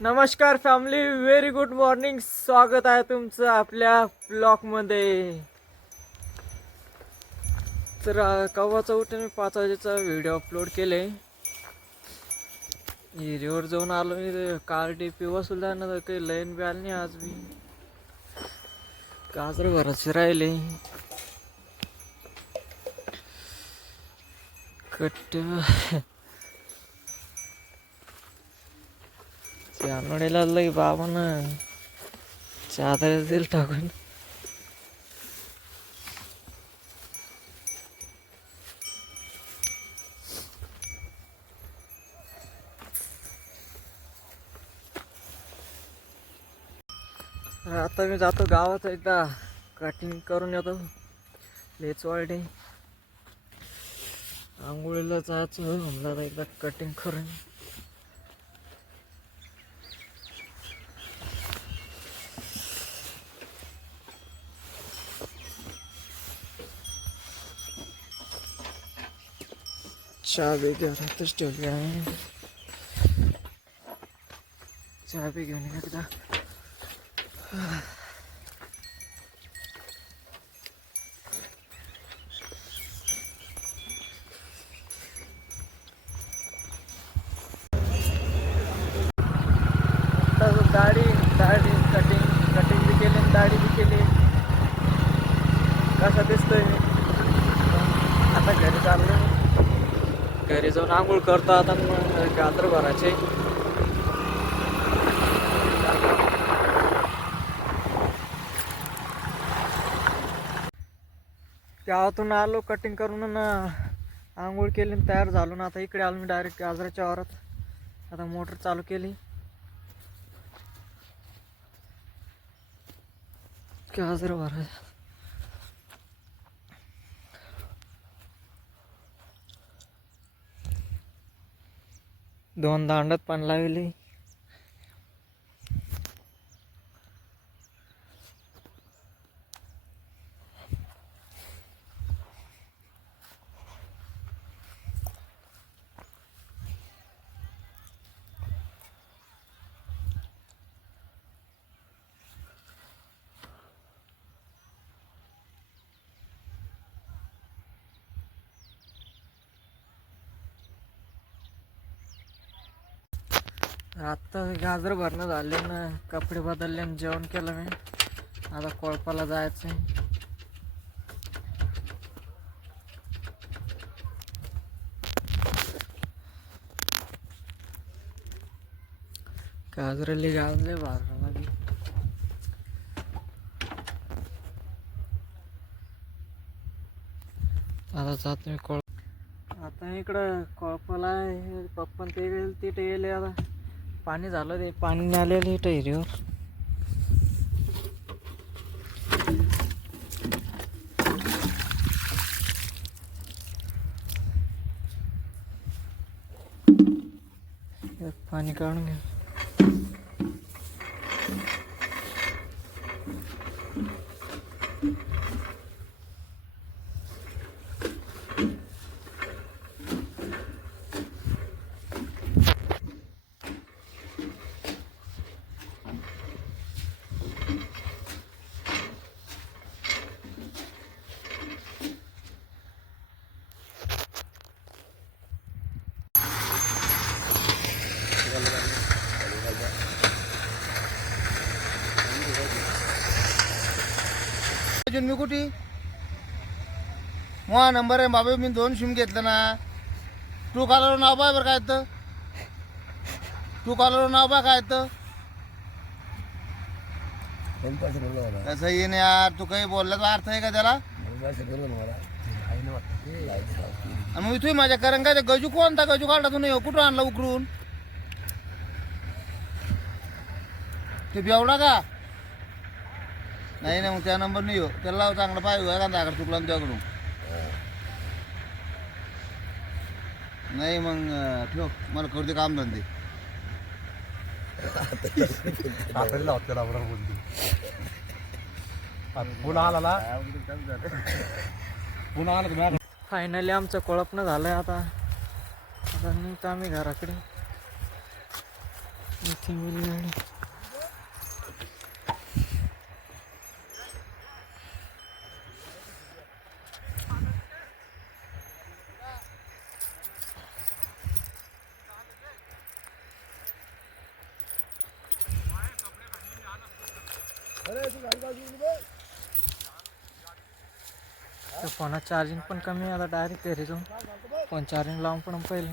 नमस्कार family very good morning स्वागत आहे तुमचं आपल्या ब्लॉगमध्ये तर कव्वाचा उठून मी पाच वाजेचा व्हिडिओ अपलोड केले. हिरीवर जाऊन आलो मी कार डी पी वसूल ना तर काही लाईन बी आली नाही आज मी गाजर भरायचे राहिले. कट्ट त्यामुळेला लई बाबानं चादर दिल टाकून आता मी जातो गावात एकदा कटिंग करून येतो लेच वाढे आंघोळीला जायचं म्हणलं एकदा कटिंग करून चाबी घरातच ठेवली आहे. चाबी घेऊन एकदा. दाढी दाढी कटिंग कटिंग बी केली आणि दाढी बी केली. कसा दिसतोय? मी आता घरी चाललो घरी जाऊन आंघोळ करतो आता मग गात्र भरायचे. गावातून आलो कटिंग करून ना आंघोळ केली आणि तयार झालो ना. आता इकडे आलो मी डायरेक्ट गाजराच्या वावरात. आता मोटर चालू केली. गाजर भरायचं दोन दांडत पण लावली. आता गाजर भरणं झाले ना कपडे बदलले आणि जेवण केलं मी. आता कोळपाला जायचं गाजरली गाजले बाजारामध्ये आता जात मी कोळ आता इकडं कोळपाला पप्पा ते गेले तिथे गेले आता. पाणी झालं ते पाणी आलेलं आहे टैरीवर. पाणी काढून घ्या. अजून मी कुठे? मग नंबर आहे. बाबा मी दोन शिम घेतलं ना. टू कॉलर नाव पाय बरं काय तर टू कॉलर नाव पाय काय तर कसं येईन यार तू काही बोलल्याचा अर्थ आहे का त्याला? आणि मग इथून माझ्या कारण काय ते गजू कोणता? गजू काढला तू नाही हो? कुठं आणला उकरून ते बेवडा का? नाही नाही मग त्या नंबर नाही हो त्याला लाव चांगला पाहिजे एखादा आकडे चुकला ना त्याकडून. नाही मग ठेव. मला करू दे काम धंदे पुन्हा आला ना? पुन्हा आला तुम्ही फायनली आमचं कोळपणं झालंय आता. आता निघतो आम्ही घराकडे. इथे फोनात चार्जिंग पण कमी आहे आता डायरेक्ट घरी जाऊन. फोन चार्जिंग लावून पण पहिले.